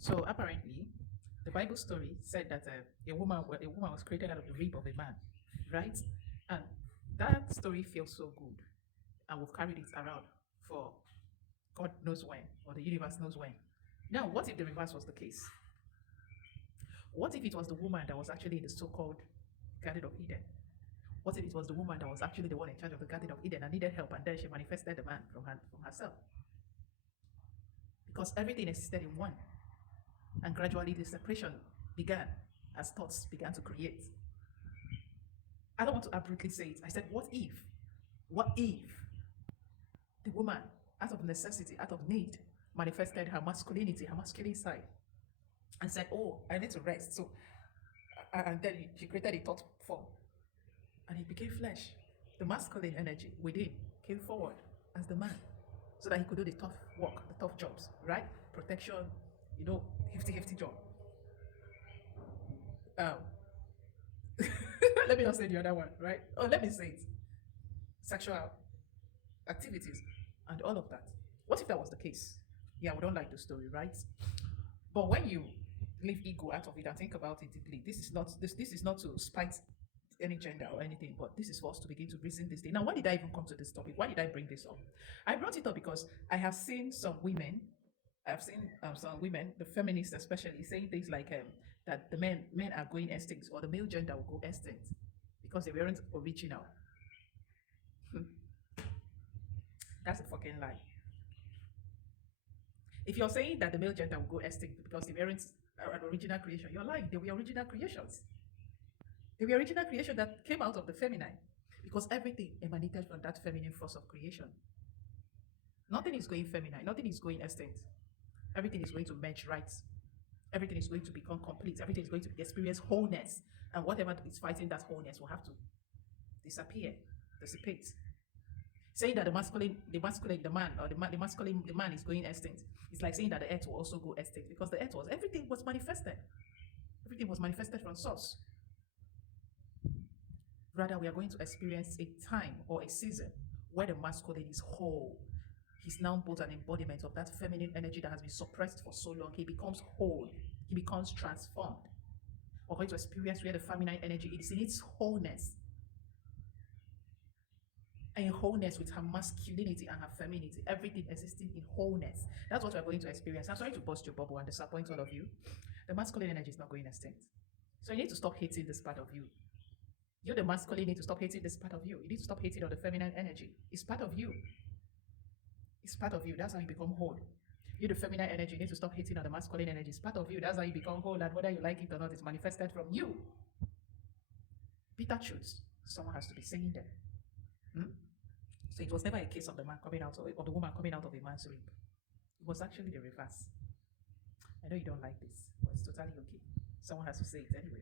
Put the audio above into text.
So apparently, the Bible story said that a woman was created out of the rib of a man, right? And that story feels so good, and we've carried it around for God knows when, or the universe knows when. Now, what if the reverse was the case? What if it was the woman that was actually in the so-called Garden of Eden? What if it was the woman that was actually the one in charge of the Garden of Eden and needed help, and then she manifested the man from herself? Because everything existed in one. And gradually the separation began as thoughts began to create. I don't want to abruptly say it. I said, what if? What if the woman, out of necessity, out of need, manifested her masculinity, her masculine side, and said, oh, I need to rest. So, and then she created a thought form, and it became flesh. The masculine energy within came forward as the man, so that he could do the tough work, the tough jobs, right? Protection, hefty job. Um, let me not say the other one, right? Oh, let me say it. Sexual activities and all of that. What if that was the case? Yeah, we don't like the story, right? But when you leave ego out of it and think about it deeply, this is not to spite any gender or anything, but this is for us to begin to reason this thing. Now, why did I even come to this topic? Why did I bring this up? I brought it up because I have seen some women. I've seen some women, the feminists especially, saying things like that the men are going extinct, or the male gender will go extinct because they weren't original. That's a fucking lie. If you're saying that the male gender will go extinct because they weren't an original creation, you're lying. They were original creations. They were original creation that came out of the feminine, because everything emanated from that feminine force of creation. Nothing is going feminine. Nothing is going extinct. Everything is going to merge right. Everything is going to become complete. Everything is going to experience wholeness. And whatever is fighting that wholeness will have to disappear, dissipate. Saying that the man is going extinct. It's like saying that the earth will also go extinct, because the earth was, everything was manifested. Everything was manifested from source. Rather, we are going to experience a time or a season where the masculine is whole. He's now both an embodiment of that feminine energy that has been suppressed for so long. He becomes whole. He becomes transformed. We're going to experience where the feminine energy is in its wholeness. And in wholeness with her masculinity and her femininity, everything existing in wholeness. That's what we're going to experience. I'm sorry to burst your bubble and disappoint all of you. The masculine energy is not going extinct. So you need to stop hating this part of you. You, the masculine, need to stop hating this part of you. You need to stop hating on the feminine energy. It's part of you. It's part of you. That's how you become whole. You, the feminine energy, need to stop hating on the masculine energy. It's part of you. That's how you become whole. And whether you like it or not, it's manifested from you. Bitter truths. Someone has to be saying them. So it was never a case of the man coming out of, or the woman coming out of a man's rib. It was actually the reverse. I know you don't like this, but it's totally okay. Someone has to say it anyway.